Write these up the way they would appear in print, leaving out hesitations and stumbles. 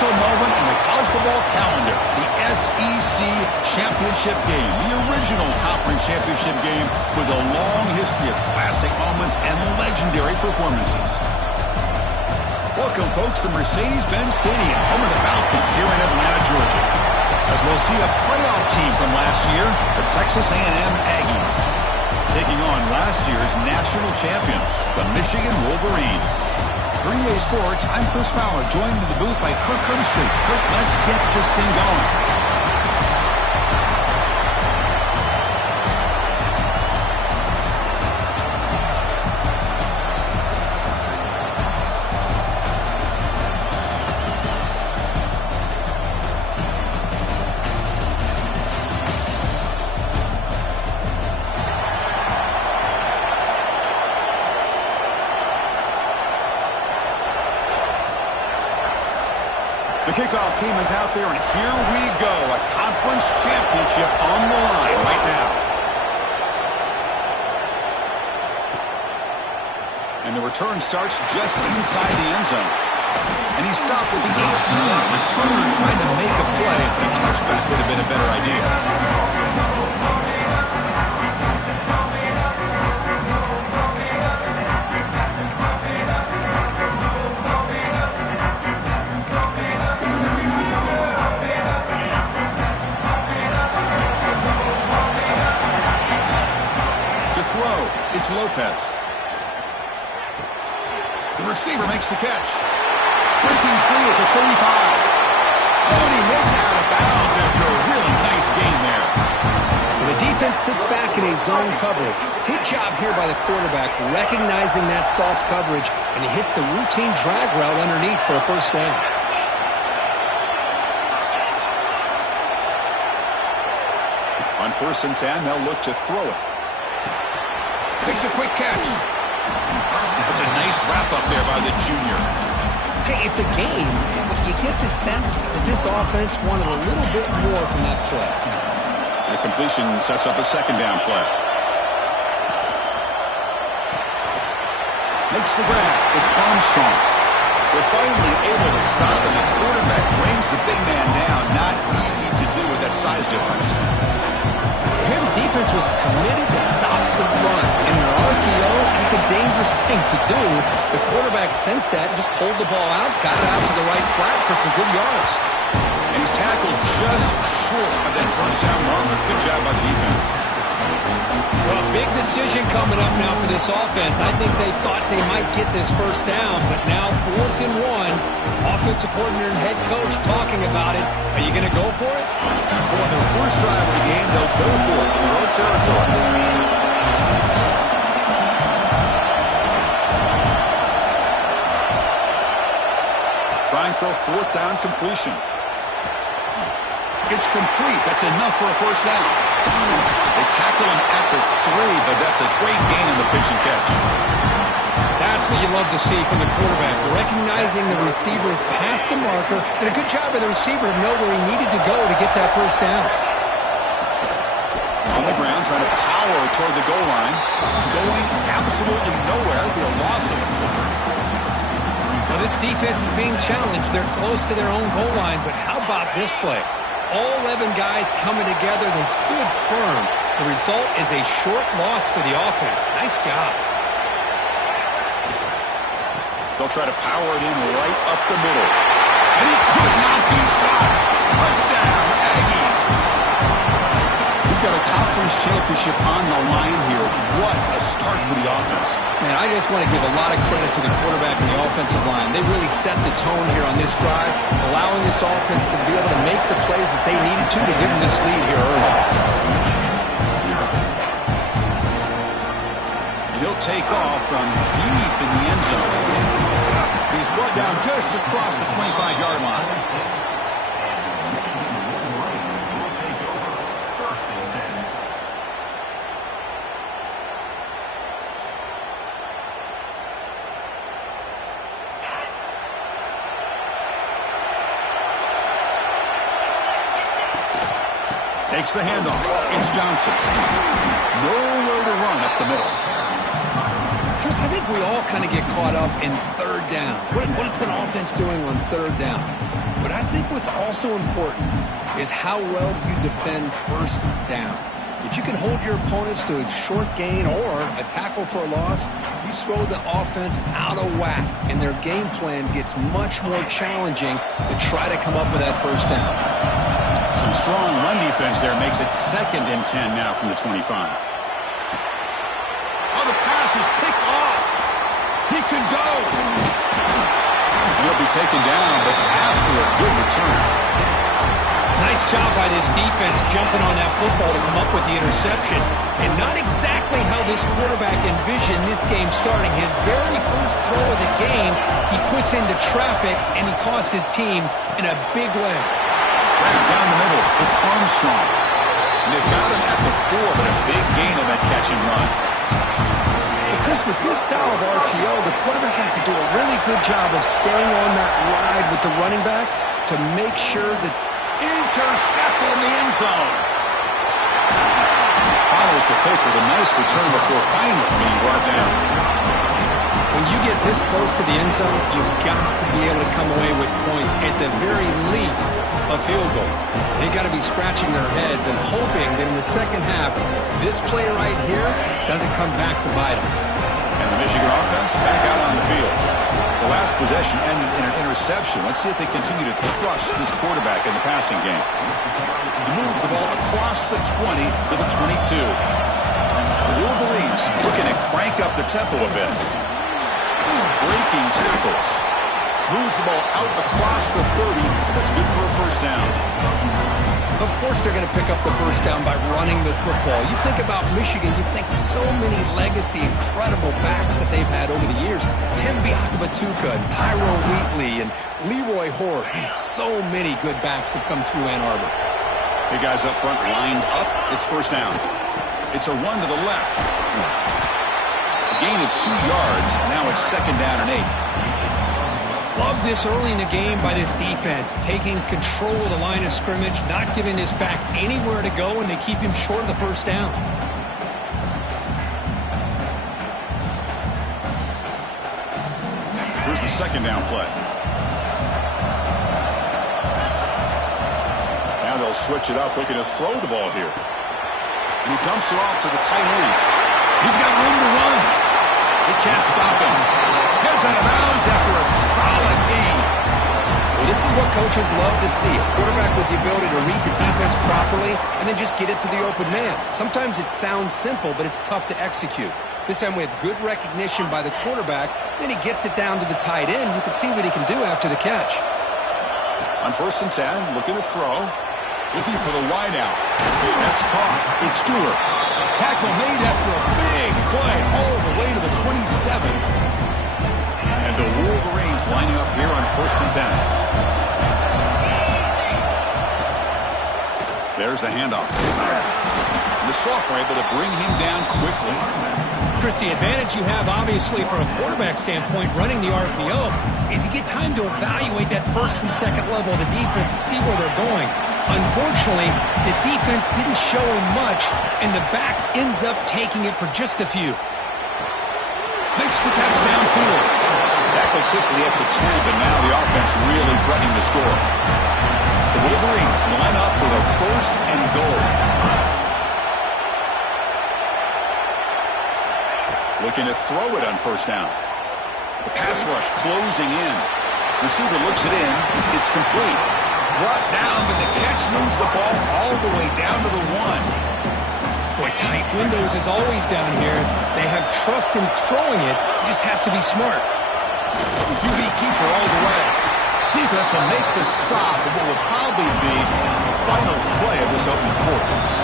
special moment in the college football calendar, the SEC Championship game, the original conference championship game with a long history of classic moments and legendary performances. Welcome, folks, to Mercedes-Benz Stadium, home of the Falcons here in Atlanta, Georgia, as we'll see a playoff team from last year, the Texas A&M Aggies, taking on last year's national champions, the Michigan Wolverines. For EA Sports, I'm Chris Fowler, joined in the booth by Kirk Herbstreit. Kirk, let's get this thing going. The kickoff team is out there, and here we go. A conference championship on the line right now. And the return starts just inside the end zone. And he stopped with the 18. Returner trying to make a play, but a touchback would have been a better idea. It's Lopez. The receiver makes the catch. Breaking free at the 35. Oh, and he hits out of bounds after a really nice game there. The defense sits back in a zone coverage. Good job here by the quarterback, recognizing that soft coverage, and he hits the routine drag route underneath for a first down. On 1st and 10, they'll look to throw it. Makes a quick catch. That's a nice wrap-up there by the junior. Hey, it's a game, but you get the sense that this offense wanted a little bit more from that play. The completion sets up a second down play. Makes the grab. It's Armstrong. They're finally able to stop him. The quarterback brings the big man down. Not easy to do with that size difference. Here the defense was committed to stop the run. In an RPO, that's a dangerous thing to do. The quarterback sensed that, just pulled the ball out, got it out to the right flat for some good yards. And he's tackled just short of that first down marker. Good job by the defense. Well, big decision coming up now for this offense. I think they thought they might get this first down, but now 4th and 1. Offensive coordinator and head coach talking about it. Are you going to go for it? So on their first drive of the game, they'll go for it in the road territory. Trying for a 4th down completion. It's complete. That's enough for a first down. They tackle him at the 3, but that's a great gain in the pitch and catch. That's what you love to see from the quarterback. Recognizing the receivers past the marker, and a good job by the receiver to know where he needed to go to get that first down. On the ground, trying to power toward the goal line. Going absolutely nowhere. It'll be a loss of a quarter. Well, this defense is being challenged. They're close to their own goal line, but how about this play? All 11 guys coming together. They stood firm. The result is a short loss for the offense. Nice job. They'll try to power it in right up the middle. And he could not be stopped. Touchdown, Aggies. We've got a conference championship on the line here. What a start for the offense. Man, I just want to give a lot of credit to the quarterback and the offensive line. They really set the tone here on this drive, allowing this offense to be able to make the plays that they needed to give them this lead here early. He'll take off from deep in the end zone. He's brought down just across the 25-yard line. Takes the handoff. It's Johnson. Nowhere to run up the middle. Chris, I think we all kind of get caught up in 3rd down. What's an offense doing on 3rd down? But I think what's also important is how well you defend first down. If you can hold your opponents to a short gain or a tackle for a loss, you throw the offense out of whack, and their game plan gets much more challenging to try to come up with that first down. Some strong run defense there makes it 2nd and 10 now from the 25. Oh, the pass is picked off. He could go. And he'll be taken down, but after a good return. Nice job by this defense jumping on that football to come up with the interception. And not exactly how this quarterback envisioned this game starting. His very first throw of the game, he puts into traffic, and he costs his team in a big way. Right down the middle, it's Armstrong. And they've got him at the 4, but a big gain on that catch and run. Well, Chris, with this style of RPO, the quarterback has to do a really good job of staying on that ride with the running back to make sure that intercepted in the end zone. Follows the pick with a nice return before finally being brought down. When you get this close to the end zone, you've got to be able to come away with points, at the very least, a field goal. They've got to be scratching their heads and hoping that in the second half, this play right here doesn't come back to bite them. And the Michigan offense back out on the field. The last possession ended in an interception. Let's see if they continue to crush this quarterback in the passing game. He moves the ball across the 20 to the 22. The Wolverines looking to crank up the tempo a bit. Breaking tackles. Moves the ball out across the 30. That's good for a first down. Of course they're going to pick up the first down by running the football. You think about Michigan, you think so many legacy, incredible backs that they've had over the years. Tim Biakabatuka and Tyrone Wheatley and Leroy Hort. Man, so many good backs have come through Ann Arbor. Big guys up front lined up. It's first down. It's a run to the left. A gain of 2 yards. Now it's 2nd down and 8. Love this early in the game by this defense, taking control of the line of scrimmage, not giving this back anywhere to go, and they keep him short of the first down. Here's the 2nd down play. Now they'll switch it up, looking to throw the ball here. And he dumps it off to the tight end. He's got room to run. He can't stop him. Heads out of bounds after a solid gain. Well, this is what coaches love to see. A quarterback with the ability to read the defense properly and then just get it to the open man. Sometimes it sounds simple, but it's tough to execute. This time we have good recognition by the quarterback. Then he gets it down to the tight end. You can see what he can do after the catch. On 1st and 10, looking to throw. Looking for the wideout. That's caught. It's Stewart. Tackle made after a big play all the way to the 27. And the Wolverines lining up here on 1st and 10. There's the handoff. The Sophomore able to bring him down quickly. Chris, the advantage you have, obviously, from a quarterback standpoint, running the RPO, is you get time to evaluate that first and second level of the defense and see where they're going. Unfortunately, the defense didn't show him much, and the back ends up taking it for just a few. Makes the catch downfield. Tackled quickly at the 10, but now the offense really threatening to score. The Wolverines line up with a 1st and goal. Looking to throw it on 1st down. The pass rush closing in. Receiver looks it in. It's complete. Brought down, but the catch moves the ball all the way down to the 1. Boy, tight windows as always down here. They have trust in throwing it. You just have to be smart. QB keeper all the way. Defense will make the stop of what will probably be the final play of this opening quarter.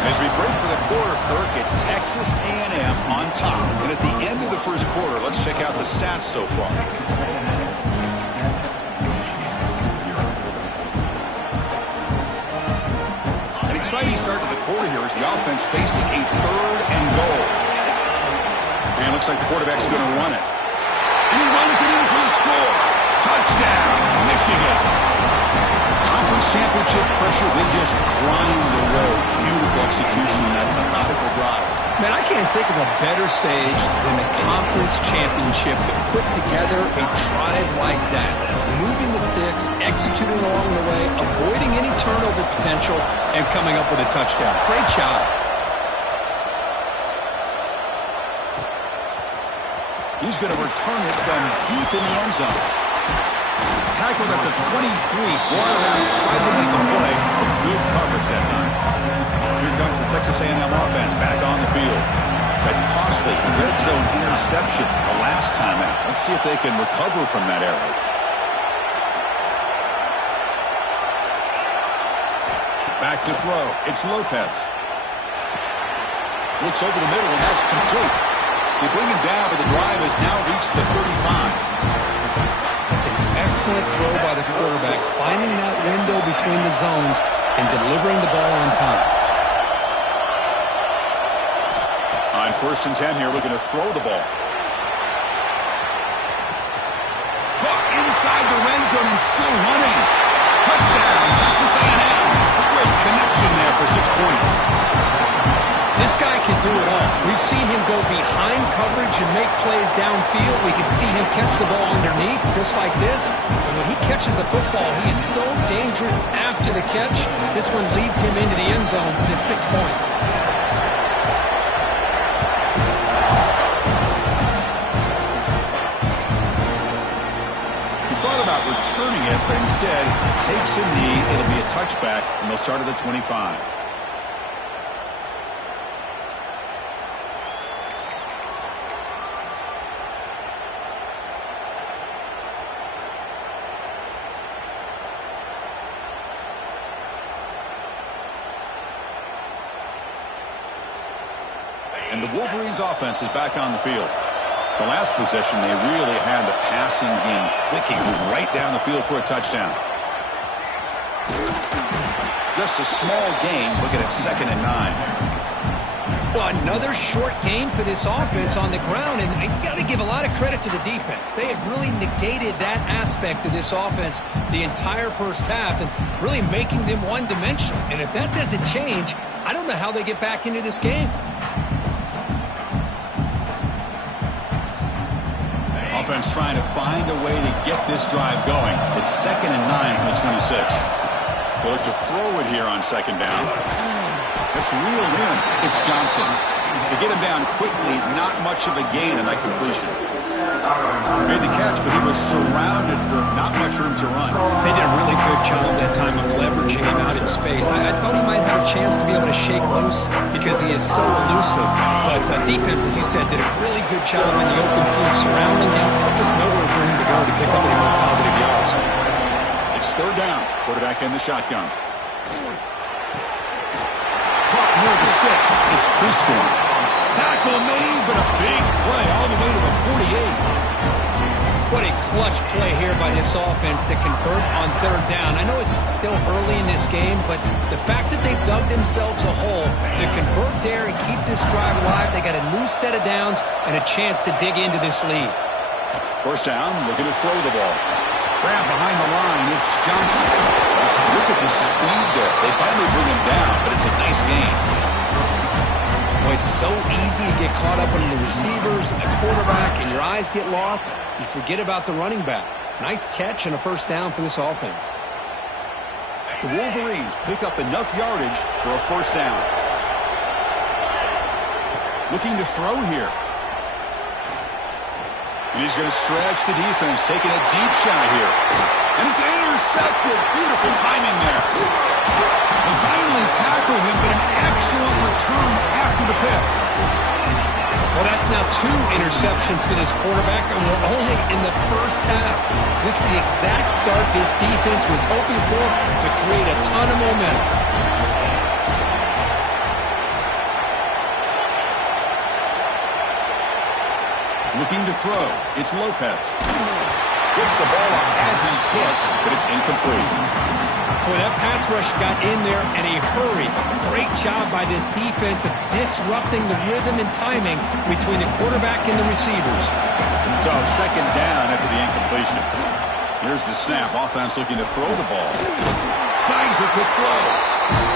And as we break for the quarter, Kirk, it's Texas A&M on top. And at the end of the first quarter, let's check out the stats so far. An exciting start to the quarter here as the offense facing a 3rd and goal. And it looks like the quarterback's going to run it. And he runs it in for the score. Touchdown, Michigan. Conference championship pressure, they just grind the road. Beautiful execution in that methodical drive. Man, I can't think of a better stage than the conference championship to put together a drive like that. Moving the sticks, executing along the way, avoiding any turnover potential, and coming up with a touchdown. Great job. He's going to return it from deep in the end zone. Tackled at the 23, brought around, tried to make a play. Good coverage that time. Here comes the Texas A&M offense back on the field. That costly red zone interception the last time out. Let's see if they can recover from that error. Back to throw. It's Lopez. Looks over the middle, and that's complete. They bring him down, but the drive has now reached the 35. It's an excellent throw by the quarterback, finding that window between the zones and delivering the ball on time. On 1st and 10 here, looking to throw the ball. Caught inside the red zone and still running. Touchdown, Texas A&M. A great connection there for 6 points. This guy can do it all. We've seen him go behind coverage and make plays downfield. We can see him catch the ball underneath, just like this. And when he catches a football, he is so dangerous after the catch. This one leads him into the end zone for the 6 points. He thought about returning it, but instead takes a knee. It'll be a touchback, and they'll start at the 25. And the Wolverines offense is back on the field. The last possession, they really had the passing game clicking, moved right down the field for a touchdown. Just a small gain, looking at 2nd and 9. Well, another short gain for this offense on the ground, and you got to give a lot of credit to the defense. They have really negated that aspect of this offense the entire first half and really making them one-dimensional. And if that doesn't change, I don't know how they get back into this game. Offense trying to find a way to get this drive going. It's 2nd and 9 from the 26. They look to throw it here on 2nd down. That's reeled in. It's Johnson. To get him down quickly, not much of a gain in that completion. Made the catch, but he was surrounded for not much room to run. They did a really good job that time of leveraging him out in space. I thought he might have a chance to be able to shake loose because he is so elusive. But defense, as you said, did a really good job in the open field surrounding him. Just nowhere for him to go to pick up any more positive yards. It's 3rd down. Quarterback in the shotgun. Caught near the sticks. It's Prescorn. Tackle made, but a big play all the way to the 48. What a clutch play here by this offense to convert on 3rd down. I know it's still early in this game, but the fact that they've dug themselves a hole to convert there and keep this drive alive, they got a new set of downs and a chance to dig into this lead. 1st down, looking to throw the ball. Grab behind the line, it's Johnson. Look at the speed there. They finally bring him down, but it's a nice gain. Well, it's so easy to get caught up in the receivers and the quarterback, and your eyes get lost. You forget about the running back. Nice catch and a 1st down for this offense. The Wolverines pick up enough yardage for a 1st down. Looking to throw here. And he's going to stretch the defense, taking a deep shot here. And it's intercepted. Beautiful timing there. They finally tackle him, but an excellent return after the pick. Well, that's now 2 interceptions for this quarterback, and we're only in the first half. This is the exact start this defense was hoping for to create a ton of momentum. Looking to throw. It's Lopez. Gets the ball up as he's hit, but it's incomplete. Boy, that pass rush got in there in a hurry. Great job by this defense of disrupting the rhythm and timing between the quarterback and the receivers. So 2nd down after the incompletion. Here's the snap. Offense looking to throw the ball. Signs a good throw.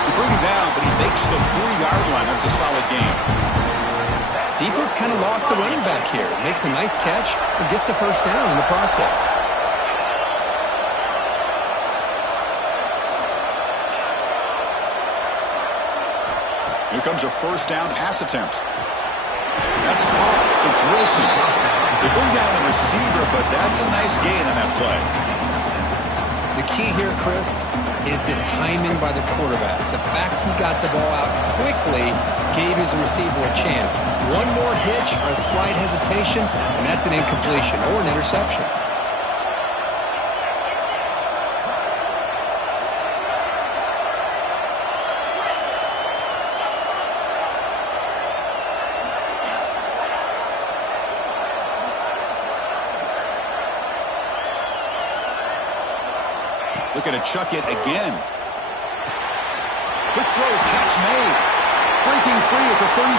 They bring him down, but he makes the 3-yard line. That's a solid gain. Defense kind of lost a running back here. Makes a nice catch and gets the first down in the process. Here comes a first down pass attempt. That's caught. It's Wilson. They bring down the receiver, but that's a nice gain on that play. The key here, Chris, is the timing by the quarterback. The fact he got the ball out quickly gave his receiver a chance. One more hitch or a slight hesitation, and that's an incompletion or an interception. Looking to chuck it again. Quick throw, catch made. Breaking free at the 35.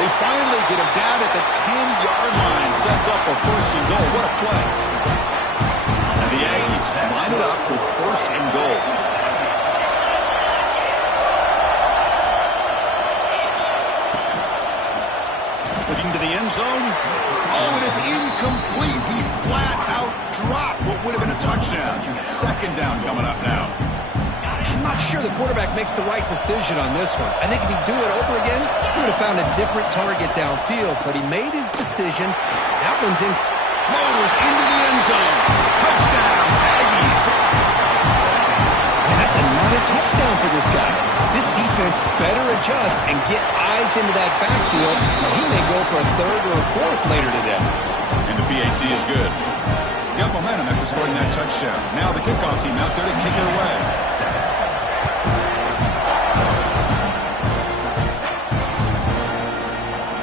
They finally get him down at the 10-yard line. Sets up a first and goal. What a play. And the Aggies line it up with first and goal. Looking to the end zone. Oh, and it's incomplete. He flat out dropped what would have been a touchdown. Second down coming up now. I'm not sure the quarterback makes the right decision on this one. I think if he'd do it over again, he would have found a different target downfield. But he made his decision. That one's in. Motors into the end zone. Touchdown, Aggies. And that's another touchdown for this guy. This defense better adjust and get eyes into that backfield. He may go for a third or a fourth later today. And the PAT is good. Got momentum after scoring that touchdown. Now the kickoff team out there to kick it away.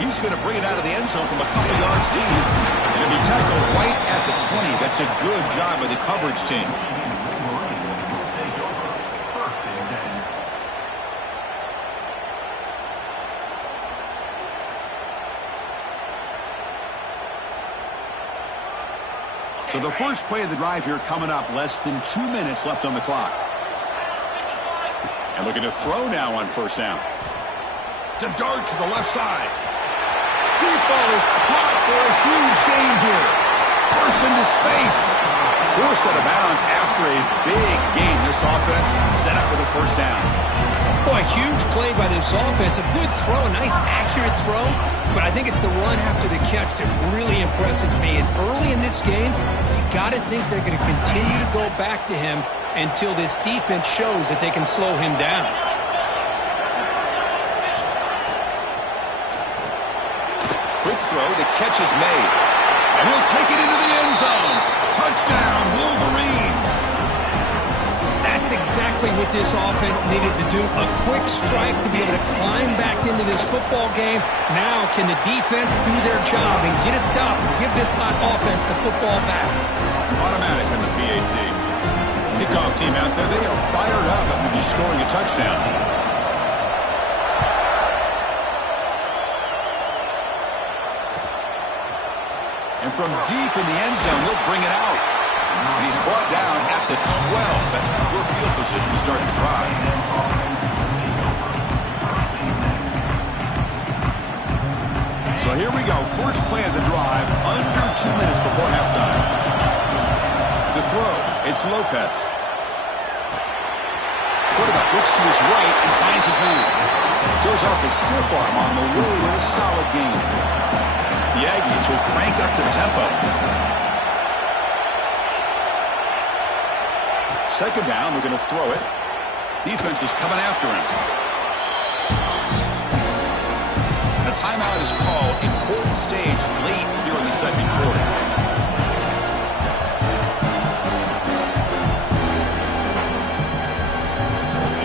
He's going to bring it out of the end zone from a couple yards deep. And it'll be tackled right at the 20. That's a good job by the coverage team. So the first play of the drive here coming up, less than 2 minutes left on the clock. And looking to throw now on first down. To dart to the left side. Deep ball is caught for a huge gain here. Bursts into space. Forced out of bounds after a big gain. This offense set up with a first down. Boy, a huge play by this offense. A good throw, a nice accurate throw. But I think it's the run after the catch that really impresses me. And early in this game, you got to think they're going to continue to go back to him until this defense shows that they can slow him down. Quick throw, the catch is made. And he'll take it into the end zone. Touchdown, Wolverines. That's exactly what this offense needed to do. A quick strike to be able to climb back into this football game. Now can the defense do their job and get a stop and give this hot offense the football back? Automatic in the PAT. Kickoff team out there, they are fired up after just scoring a touchdown. And from deep in the end zone, he'll bring it out. And he's brought down at the 12. That's poor field position to start the drive. So here we go. First play of the drive, under 2 minutes before halftime. To throw, it's Lopez. Quarterback looks to his right and finds his man. Shows off the stiff arm on the way to a solid game. The Aggies will crank up the tempo. Second down, we're going to throw it. Defense is coming after him. A timeout is called. Important stage late here in the second quarter.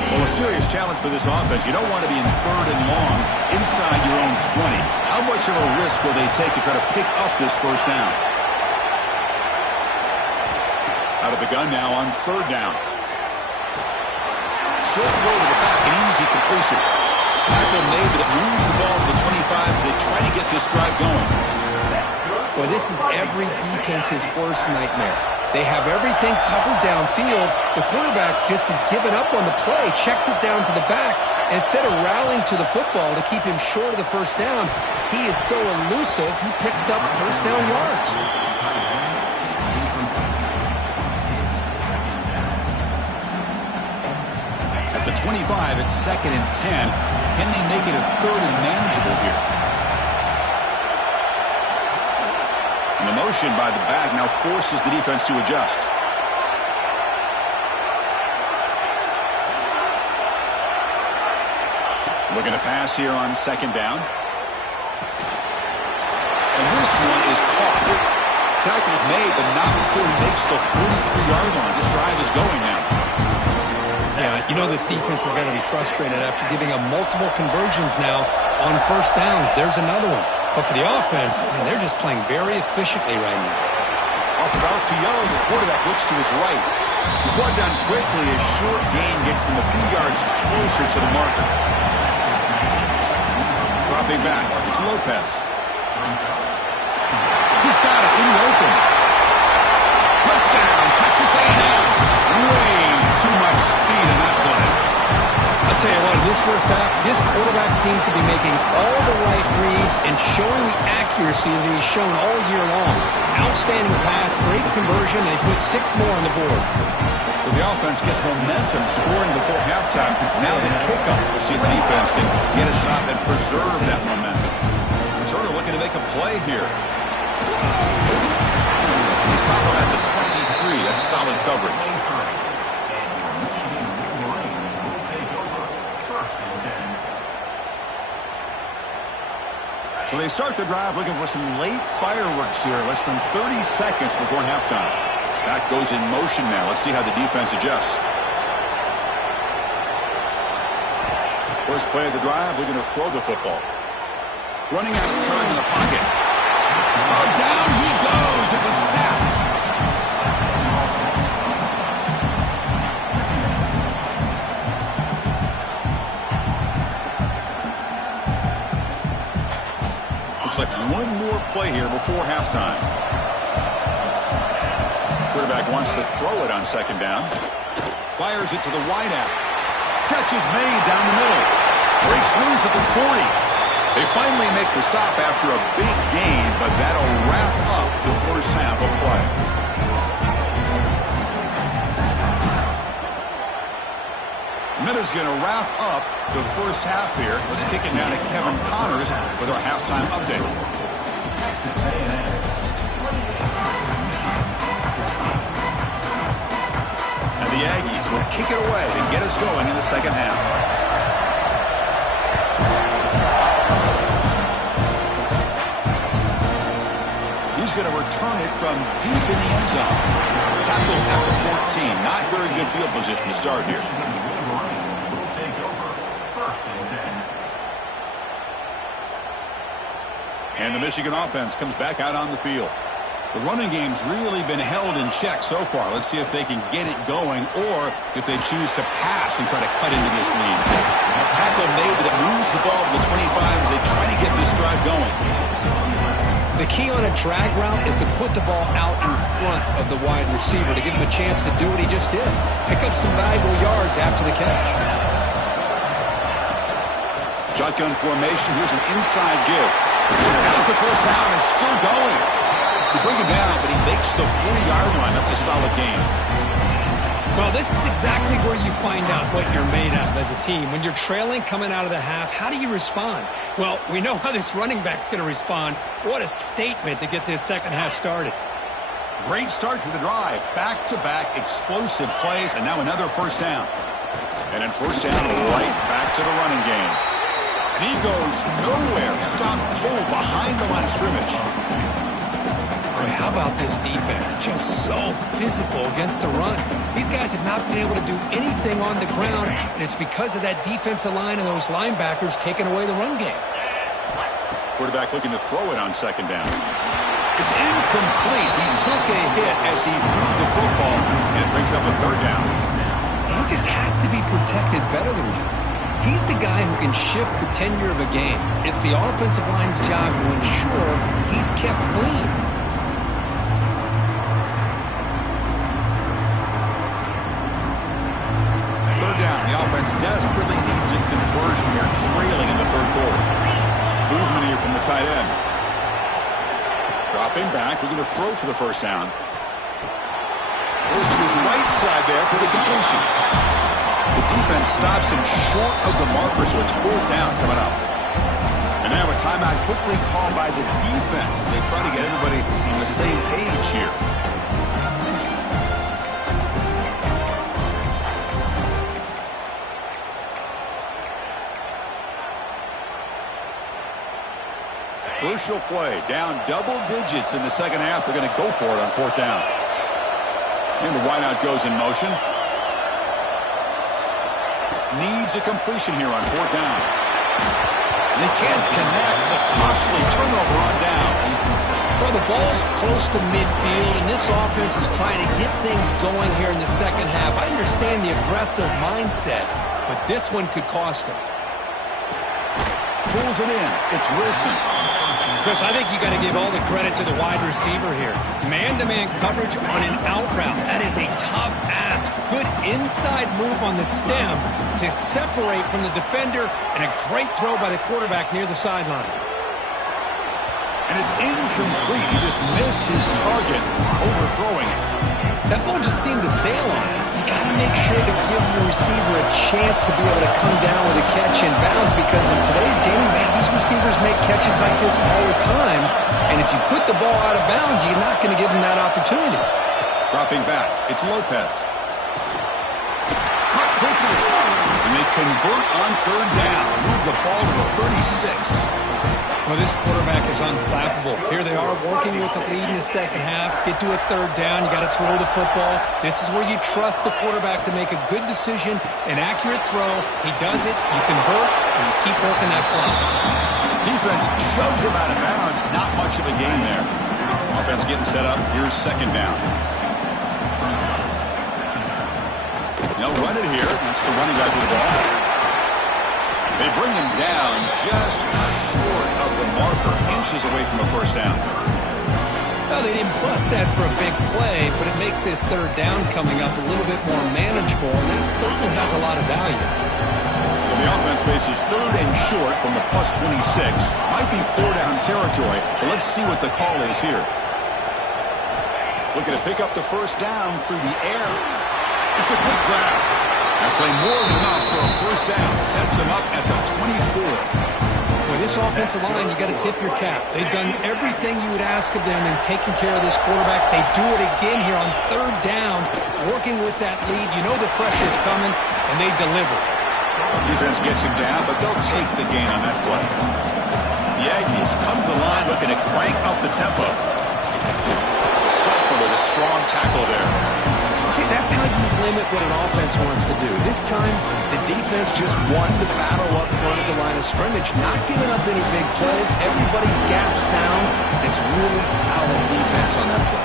Well, a serious challenge for this offense. You don't want to be in third and long inside your own 20. How much of a risk will they take to try to pick up this first down? Out of the gun now on third down. Short throw to the back, an easy completion. Tackle made, but it moves the ball to the 25 as they try to get this drive going. Well, this is every defense's worst nightmare. They have everything covered downfield. The quarterback just has given up on the play, checks it down to the back. Instead of rallying to the football to keep him short of the first down, he is so elusive, he picks up first down yards. At the 25, it's 2nd and 10. Can they make it a 3rd and manageable here? And the motion by the back now forces the defense to adjust. Looking to pass here on 2nd down. And this one is caught. Tackle's made, but not before he makes the 43-yard line. This drive is going now. Yeah, you know this defense is going to be frustrated after giving up multiple conversions now on first downs. There's another one. But for the offense, man, they're just playing very efficiently right now. Off route PO, the quarterback looks to his right. He's brought down quickly. A short gain gets them a few yards closer to the marker. Dropping back, it's Lopez. He's got it in the open. Touchdown, Texas A&M. Way too much speed in that play. I'll tell you what, in this first half, this quarterback seems to be making all the right reads and showing the accuracy that he's shown all year long. Outstanding pass, great conversion. They put 6 more on the board. So the offense gets momentum scoring before halftime. Now the kickoff. We'll see if the defense can get a stop and preserve that momentum. Turner looking to make a play here. They stop him at the 23. That's solid coverage. So they start the drive looking for some late fireworks here. Less than 30 seconds before halftime. Back goes in motion now. Let's see how the defense adjusts. First play of the drive, they're going to throw the football. Running out of time in the pocket. Oh, down he goes. It's a sack. Looks like one more play here before halftime. Quarterback wants to throw it on 2nd down. Fires it to the wideout. Catch is made down the middle. Breaks loose at the 40. They finally make the stop after a big gain, but that'll wrap up the first half of play. Miller's going to wrap up the first half here. Let's kick it now to Kevin Connors with our halftime update. And the Aggies will kick it away and get us going in the second half. He's going to return it from deep in the end zone. Tackle at the 14. Not very good field position to start here. And the Michigan offense comes back out on the field. The running game's really been held in check so far. Let's see if they can get it going or if they choose to pass and try to cut into this lead. Tackle made, but it moves the ball to the 25 as they try to get this drive going. The key on a drag route is to put the ball out in front of the wide receiver to give him a chance to do what he just did. Pick up some valuable yards after the catch. Shotgun formation. Here's an inside give. Has the first down and still going. You bring him down, but he makes the 40-yard line. That's a solid game. Well, this is exactly where you find out what you're made of as a team. When you're trailing coming out of the half, how do you respond? Well, we know how this running back's going to respond. What a statement to get this second half started. Great start to the drive. Back-to-back explosive plays, and now another first down. And then first down right back to the running game. And he goes nowhere. Stopped cold behind the line of scrimmage. Boy, how about this defense? Just so physical against the run. These guys have not been able to do anything on the ground, and it's because of that defensive line and those linebackers taking away the run game. Quarterback looking to throw it on 2nd down. It's incomplete. He took a hit as he threw the football, and it brings up a 3rd down. He just has to be protected better than that. He's the guy who can shift the tenure of a game. It's the offensive line's job to ensure he's kept clean. defense desperately needs a conversion here, trailing in the third quarter. Movement here from the tight end. Dropping back, looking to throw for the first down. Goes to his right side there for the completion. The defense stops him short of the marker, so it's fourth down coming up. And now a timeout quickly called by the defense as they try to get everybody on the same page here. Crucial play, down double digits in the second half. They're going to go for it on fourth down. And the wideout goes in motion. Needs a completion here on fourth down. They can't connect. A costly turnover on downs. Well, the ball's close to midfield, and this offense is trying to get things going here in the second half. I understand the aggressive mindset, but this one could cost them. Pulls it in. It's Wilson. Chris, I think you got to give all the credit to the wide receiver here. Man-to-man coverage on an out route. That is a tough ask. Good inside move on the stem to separate from the defender, and a great throw by the quarterback near the sideline. And it's incomplete. He just missed his target, overthrowing it. That ball just seemed to sail on it. You got to make sure to give your receiver a chance to be able to come down with a catch in bounds, because in today's game, man, these receivers make catches like this all the time. And if you put the ball out of bounds, you're not going to give them that opportunity. Dropping back, it's Lopez. Cut quickly. And they convert on third down. Move the ball to the 36. Well, this quarterback is unflappable. Here they are working with the lead in the second half. Get to a third down. You got to throw the football. This is where you trust the quarterback to make a good decision, an accurate throw. He does it, you convert, and you keep working that clock. Defense shoves him out of bounds. Not much of a gain there. Offense getting set up. Here's second down. They'll run it here. That's the running back with the ball. They bring him down just short of the marker, inches away from a first down. Well, they didn't bust that for a big play, but it makes this third down coming up a little bit more manageable, and that certainly has a lot of value. So the offense faces third and short from the plus 26. Might be four down territory, but let's see what the call is here. Looking to pick up the first down through the air. It's a quick grab. That play more than enough for a first down. Sets him up at the 24. With this offensive line, you got to tip your cap. They've done everything you would ask of them in taking care of this quarterback. They do it again here on third down, working with that lead. You know the pressure is coming, and they deliver. Defense gets him down, but they'll take the gain on that play. The Aggies come to the line looking to crank up the tempo. Sophomore with a strong tackle there. See, that's how you limit what an offense wants to do. This time, the defense just won the battle up front at the line of scrimmage, not giving up any big plays. Everybody's gap sound. It's really solid defense on that play.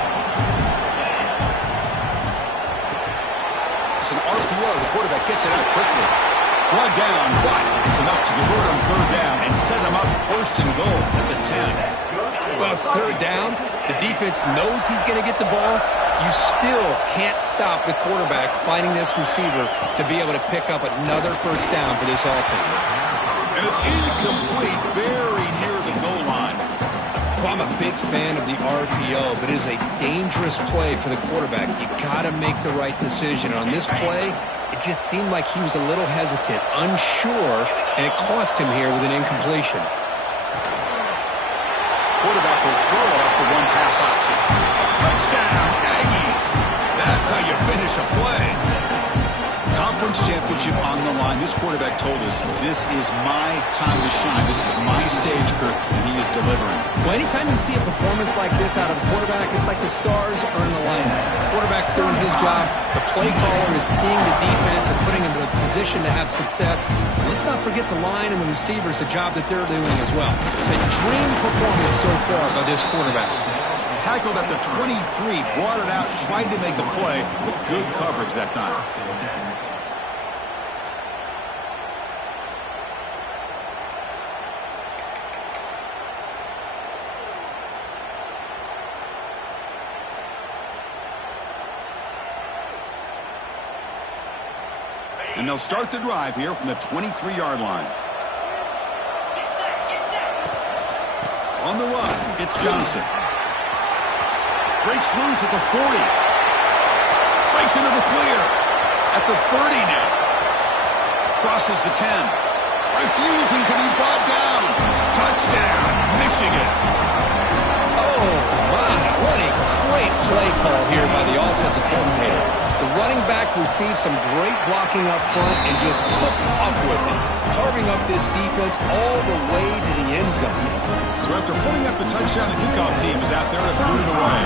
It's an RPO. The quarterback gets it out quickly. One down, but it's enough to convert on third down and set him up first and goal at the 10. Well, it's third down. The defense knows he's going to get the ball. You still can't stop the quarterback finding this receiver to be able to pick up another first down for this offense. And it's incomplete, very near the goal line. Well, I'm a big fan of the RPO, but it is a dangerous play for the quarterback. You got to make the right decision. On this play, it just seemed like he was a little hesitant, unsure, and it cost him here with an incompletion. Quarterback will throw it off the one pass option. Touchdown, Aggies. That's how you finish a play. Conference championship on the line. This quarterback told us, this is my time to shine. This is my stage, Kurt, and he is delivering. Well, anytime you see a performance like this out of a quarterback, it's like the stars are in alignment. The quarterback's doing his job. The play caller is seeing the defense and putting him in a position to have success. Let's not forget the line and the receivers, the job that they're doing as well. It's a dream performance so far by this quarterback. Tackled at the 23, brought it out, tried to make a play, but good coverage that time. And they'll start the drive here from the 23-yard line. On the run, it's Johnson. Breaks loose at the 40. Breaks into the clear. At the 30 now. Crosses the 10. Refusing to be brought down. Touchdown, Michigan. Oh, my. What a great play call here by the offensive coordinator. The running back received some great blocking up front and just took off with it, carving up this defense all the way to the end zone. So after putting up the touchdown, the kickoff team is out there to boot it away.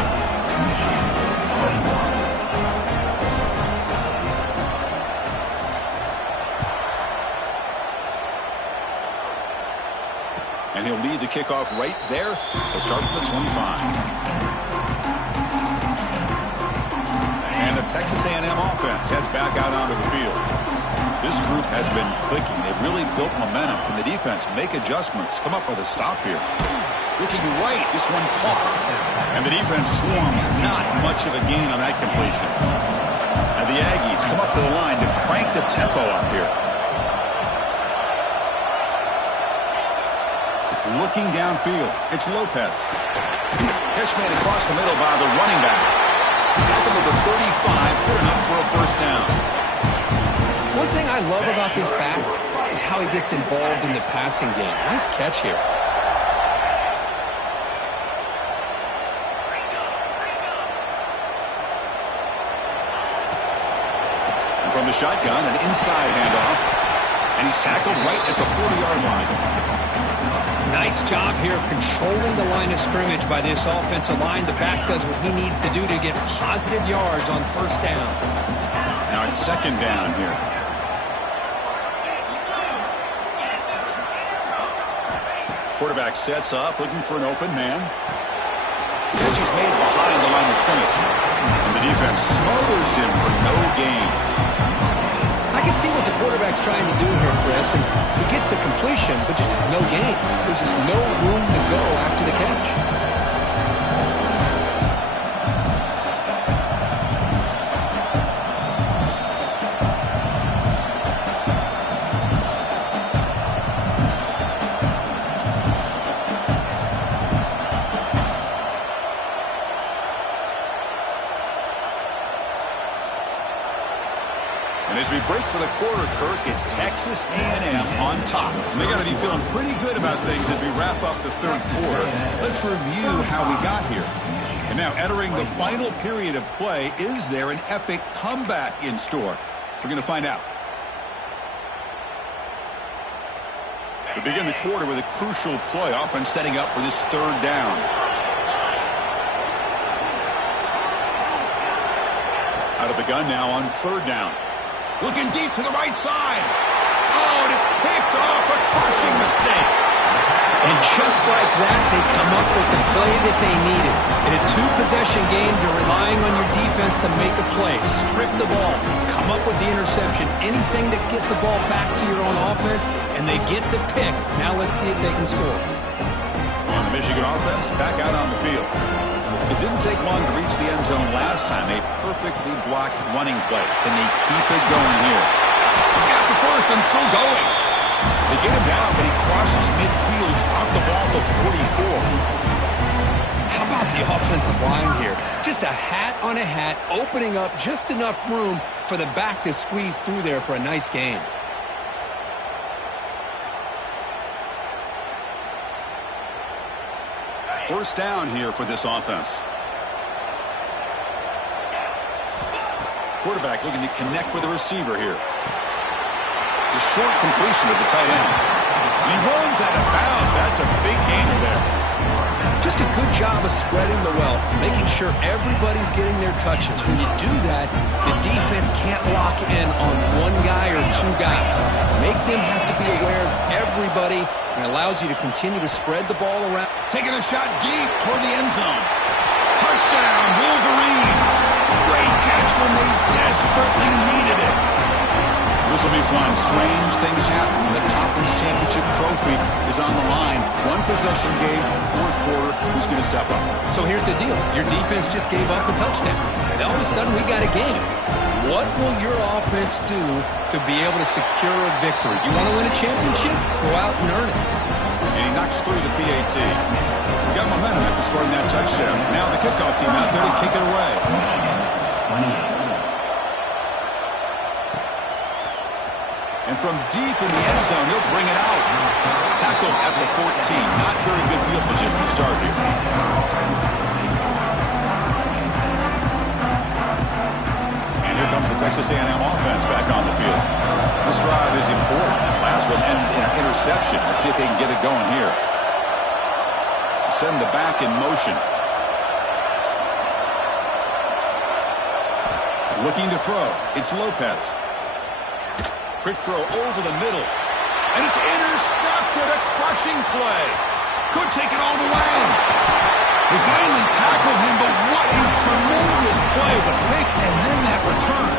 And he'll lead the kickoff right there. He'll start from the 25. And the Texas A&M offense heads back out onto the field. This group has been clicking. They've really built momentum. Can the defense make adjustments? Come up with a stop here. Looking right, this one caught. And the defense swarms. Not much of a gain on that completion. And the Aggies come up to the line to crank the tempo up here. Looking downfield, it's Lopez. Catch made across the middle by the running back. Tackle to the 35, good enough for a first down. One thing I love about this back is how he gets involved in the passing game. Nice catch here. And from the shotgun, an inside handoff. And he's tackled right at the 40-yard line. Nice job here of controlling the line of scrimmage by this offensive line. The back does what he needs to do to get positive yards on first down. Now it's second down here. Quarterback sets up, looking for an open man. Catch is made behind the line of scrimmage. And the defense smothers him for no gain. I can see what the quarterback's trying to do here, Chris, and he gets the completion, but just no gain. There's just no room to go after the catch. And as we break for the quarter, Kirk, it's Texas A&M on top. And they got to be feeling pretty good about things as we wrap up the third quarter. Let's review how we got here. And now entering the final period of play, is there an epic comeback in store? We're going to find out. We begin the quarter with a crucial play, offense setting up for this third down. Out of the gun now on third down. Looking deep to the right side. Oh, and it's picked off. A crushing mistake. And just like that, they come up with the play that they needed. In a two-possession game, they're relying on your defense to make a play. Strip the ball. Come up with the interception. Anything to get the ball back to your own offense, and they get to pick. Now let's see if they can score. On the Michigan offense, back out on the field. It didn't take long to reach the end zone last time. A perfectly blocked running play. Can they keep it going here? He's got the first and still going. They get him down, but he crosses midfield, stopped the ball to 44. How about the offensive line here? Just a hat on a hat, opening up just enough room for the back to squeeze through there for a nice gain. First down here for this offense. Quarterback looking to connect with the receiver here. The short completion of the tight end. And he runs out of bounds. That's a big gainer there. Just a good job of spreading the wealth, making sure everybody's getting their touches. When you do that, the defense can't lock in on one guy or two guys. Make them have to be aware of everybody, and allows you to continue to spread the ball around. Taking a shot deep toward the end zone. Touchdown, Wolverines. Great catch when they desperately needed it. The This will be fun. Strange things happen when the conference championship trophy is on the line. One possession game, fourth quarter. Who's going to step up? So here's the deal. Your defense just gave up a touchdown. And all of a sudden, we got a game. What will your offense do to be able to secure a victory? You want to win a championship? Go out and earn it. And he knocks through the PAT. We got momentum after scoring that touchdown. Now the kickoff team out there to kick it away. And from deep in the end zone, he'll bring it out. Tackled at the 14. Not very good field position to start here. And here comes the Texas A&M offense back on the field. This drive is important. Last one ended in an interception. Let's see if they can get it going here. Send the back in motion. Looking to throw. It's Lopez. Quick throw over the middle. And it's intercepted. A crushing play. Could take it all the way. They finally tackle him, but what a tremendous play. The pick and then that return.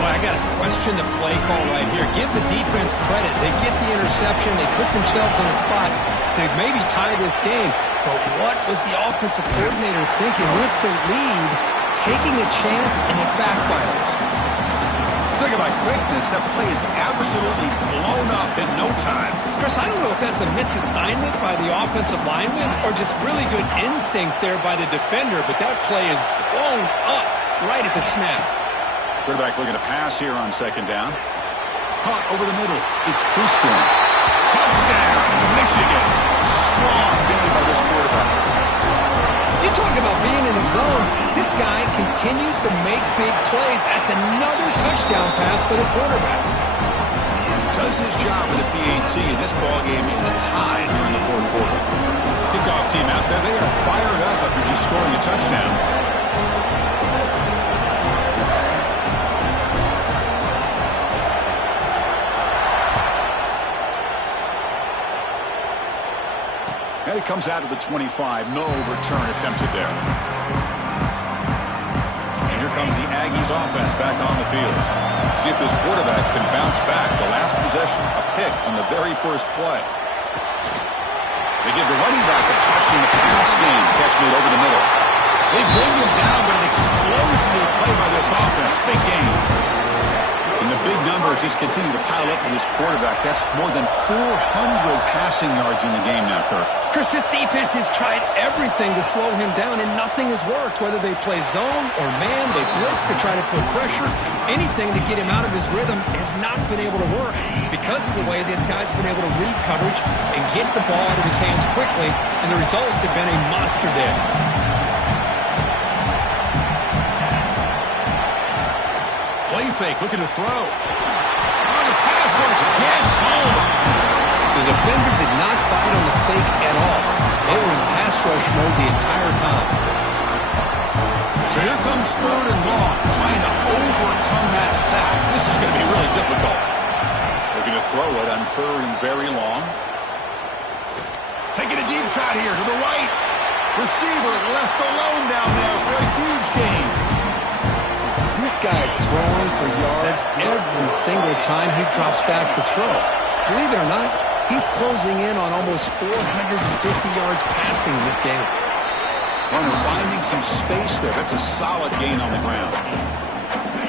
Boy, I got to question the play call right here. Give the defense credit. They get the interception. They put themselves in a spot to maybe tie this game. But what was the offensive coordinator thinking with the lead, taking a chance, and it backfires? Talk about quickness. That play is absolutely blown up in no time. Chris, I don't know if that's a misassignment by the offensive lineman or just really good instincts there by the defender, but that play is blown up right at the snap. Quarterback looking to pass here on second down. Caught over the middle. It's Prescorn. Touchdown, Michigan. Strong game by this quarterback. You talk about being in the zone. This guy continues to make big plays. That's another touchdown pass for the quarterback. Does his job with the PAT, and this ball game is tied here in the fourth quarter. Kickoff team out there. They are fired up after just scoring a touchdown. And it comes out of the 25. No return attempted there. And here comes the Aggies offense back on the field. See if this quarterback can bounce back. The last possession, a pick on the very first play. They give the running back a touch in the pass game. Catch made over the middle. They bring him down with an explosive play by this offense. Big game. And the big numbers just continue to pile up for this quarterback. That's more than 400 passing yards in the game now, Kirk. Chris, this defense has tried everything to slow him down, and nothing has worked. Whether they play zone or man, they blitz to try to put pressure. Anything to get him out of his rhythm has not been able to work because of the way this guy's been able to read coverage and get the ball out of his hands quickly, and the results have been a monster day. Play fake, looking to throw. Oh, the pass rush gets home. The defender did not bite on the fake at all. They were in pass rush mode the entire time. So here comes third and long, trying to overcome that sack. This is going to be really difficult. Looking to throw it on third and very long. Taking a deep shot here to the right. Receiver left alone down there for a huge gain. This guy's throwing for yards every single time he drops back to throw. Believe it or not, he's closing in on almost 450 yards passing in this game. Runner finding some space there. That's a solid gain on the ground.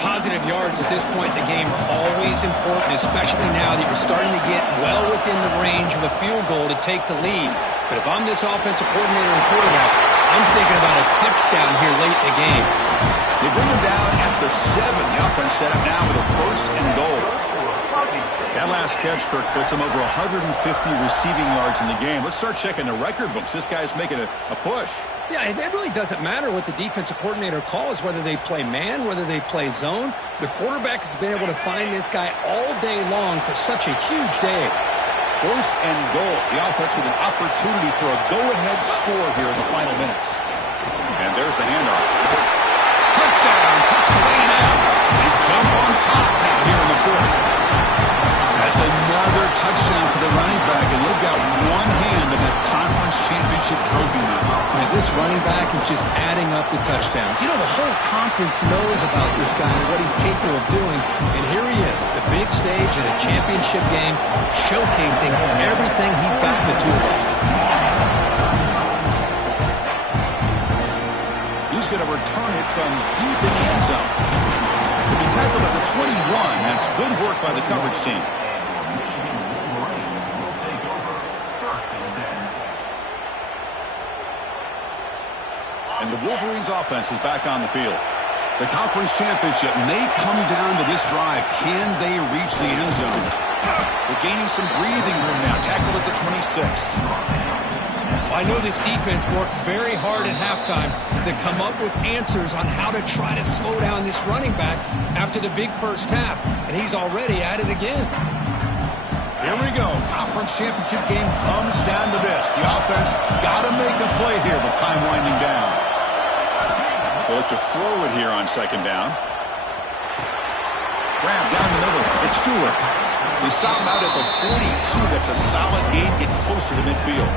Positive yards at this point in the game are always important, especially now that you're starting to get well within the range of a field goal to take the lead. But if I'm this offensive coordinator and quarterback, I'm thinking about a touchdown here late in the game. They bring him down at the 7. The offense set up now with a first and goal. That last catch, Kirk, puts him over 150 receiving yards in the game. Let's start checking the record books. This guy's making a push. Yeah, it really doesn't matter what the defensive coordinator calls, whether they play man, whether they play zone. The quarterback has been able to find this guy all day long for such a huge day. First and goal. The offense with an opportunity for a go-ahead score here in the final minutes. And there's the handoff. Touchdown, Texas A&M. They jump on top now here in the fourth. That's another touchdown for the running back, and they've got one hand in that conference championship trophy now. Man, this running back is just adding up the touchdowns. You know, the whole conference knows about this guy and what he's capable of doing, and here he is. stage in a championship game, showcasing everything he's got in the toolbox. He's going to return it from deep in the end zone. To be tackled at the 21, that's good work by the coverage team. And the Wolverines offense is back on the field. The conference championship may come down to this drive. Can they reach the end zone? They're gaining some breathing room now. Tackled at the 26. I know this defense worked very hard at halftime to come up with answers on how to try to slow down this running back after the big first half, and he's already at it again. Here we go. Conference championship game comes down to this. The offense got to make a play here with time winding down. They look to throw it here on second down. Grab down the middle. It's Stewart. They stop him out at the 42. That's a solid gain, getting closer to midfield.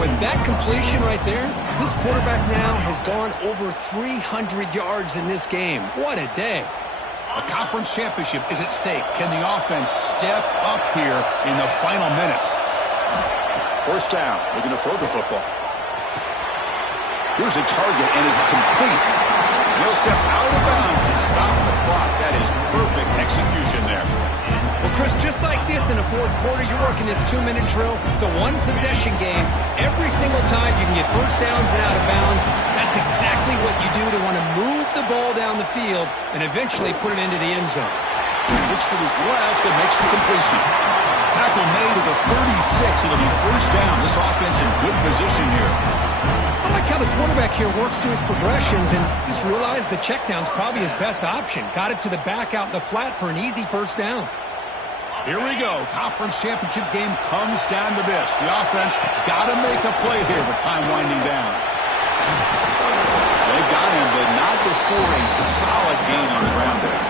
With that completion right there, this quarterback now has gone over 300 yards in this game. What a day. A conference championship is at stake. Can the offense step up here in the final minutes? First down. We're going to throw the football. Here's a target, and it's complete. And he'll step out of bounds to stop the clock. That is perfect execution there. Well, Chris, just like this in the fourth quarter, you're working this 2-minute drill. It's a one-possession game. Every single time you can get first downs and out of bounds. That's exactly what you do to want to move the ball down the field and eventually put it into the end zone. Looks to his left and makes the completion. Tackle made at the 36. It'll be first down. This offense in good position here. I like how the quarterback here works through his progressions and just realized the check down's probably his best option. Got it to the back out in the flat for an easy first down. Here we go. Conference championship game comes down to this. The offense got to make a play here with time winding down. They got him, but not before a solid gain on the ground there.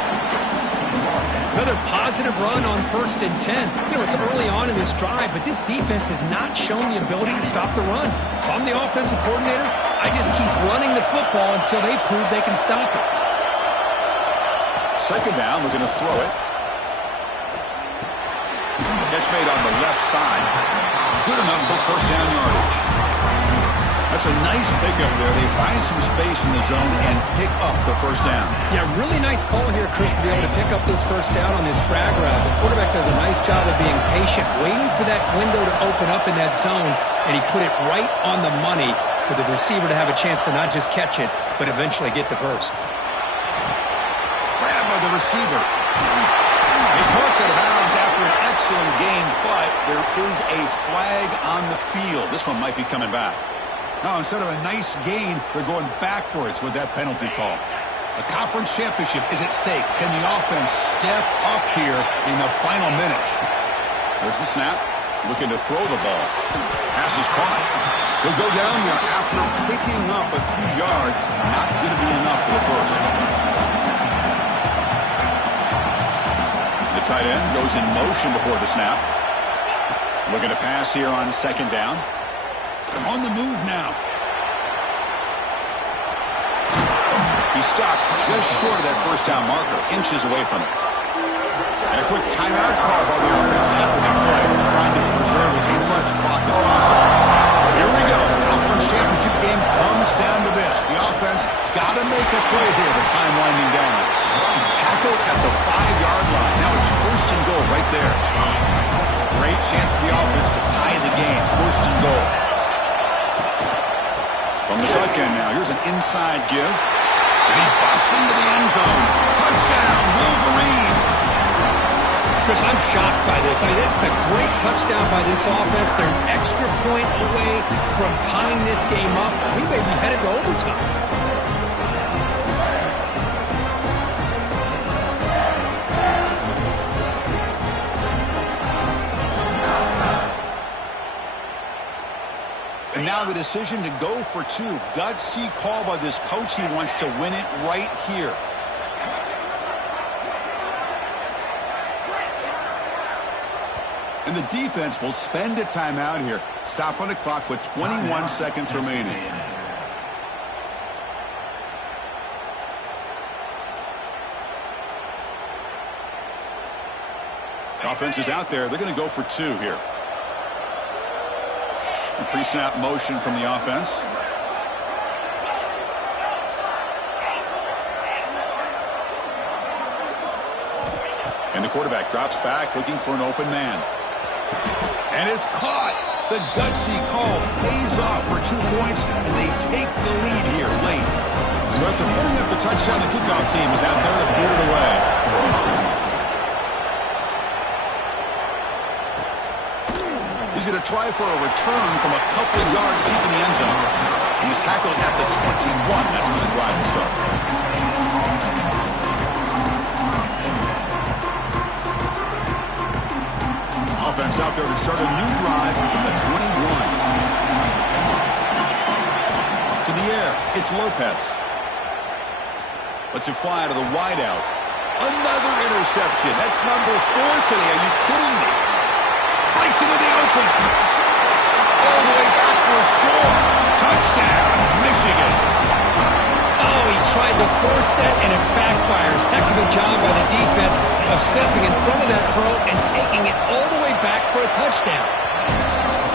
Another positive run on 1st and 10. You know, it's early on in this drive, but this defense has not shown the ability to stop the run. If I'm the offensive coordinator, I just keep running the football until they prove they can stop it. Second down, we're going to throw it. Catch made on the left side. Good enough for first down yardage. That's a nice pickup there. They find some space in the zone and pick up the first down. Yeah, really nice call here, Chris, to be able to pick up this first down on this drag route. The quarterback does a nice job of being patient, waiting for that window to open up in that zone, and he put it right on the money for the receiver to have a chance to not just catch it, but eventually get the first. Grabbed by the receiver. He's marked out of bounds after an excellent game, but there is a flag on the field. This one might be coming back. Now, instead of a nice gain, they're going backwards with that penalty call. A conference championship is at stake. Can the offense step up here in the final minutes? There's the snap. Looking to throw the ball. Pass is caught. He'll go down there after picking up a few yards. Not going to be enough for the first. The tight end goes in motion before the snap. Looking to pass here on second down. On the move now. He stopped just short of that first down marker, inches away from it. And a quick timeout call by the offense after the play, trying to preserve as much clock as possible. Here we go. The conference championship game comes down to this. The offense got to make a play here with time winding down. Tackle at the 5-yard line. Now it's first and goal right there. Great chance for the offense to tie the game. First and goal. From the shotgun now, here's an inside give. And he busts into the end zone. Touchdown, Wolverines. Chris, I'm shocked by this. I mean, it's a great touchdown by this offense. They're an extra point away from tying this game up. We may be headed to overtime. And now the decision to go for two. Gutsy call by this coach. He wants to win it right here. And the defense will spend a timeout here. Stop on the clock with 21 seconds remaining. Offense is out there. They're going to go for 2 here. Pre-snap motion from the offense. And the quarterback drops back looking for an open man. And it's caught. The gutsy call pays off for 2 points, and they take the lead here late. So after putting up the touchdown, the kickoff team is out there to boot it away. He's going to try for a return from a couple of yards deep in the end zone. He's tackled at the 21. That's where the drive will start. Offense out there to start a new drive from the 21. To the air, it's Lopez. Lets it fly to the wideout. Another interception. That's number 4 today. Are you kidding me? Breaks into the open. All the way back for a score. Touchdown, Michigan. Oh, he tried to force that, and it backfires. Heck of a job by the defense of stepping in front of that throw and taking it all the way back for a touchdown.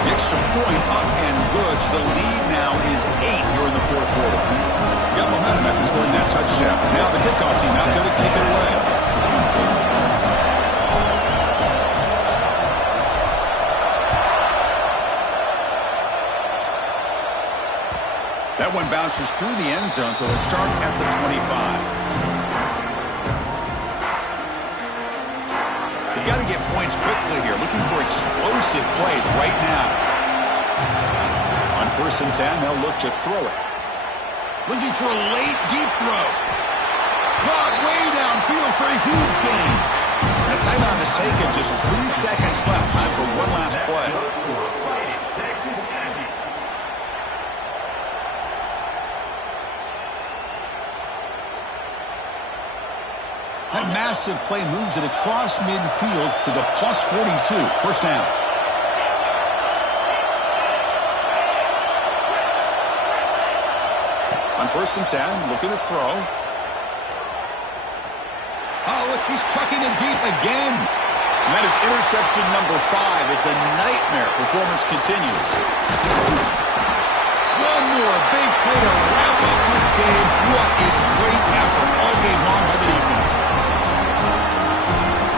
The extra point up and good. So the lead now is 8 here in the 4th quarter. Got momentum after scoring that touchdown. Now the kickoff team out there to kick it away. That one bounces through the end zone, so they'll start at the 25. They've got to get points quickly here, looking for explosive plays right now. On 1st and 10, they'll look to throw it. Looking for a late, deep throw. Caught way downfield for a huge gain. A timeout is taken, just 3 seconds left. Time for one last play. That massive play moves it across midfield to the plus 42. 1st down. On 1st and 10, looking to throw. Oh, look, he's chucking it deep again. And that is interception number 5 as the nightmare performance continues. One more big play to wrap up this game. What a great effort all game long by the defense.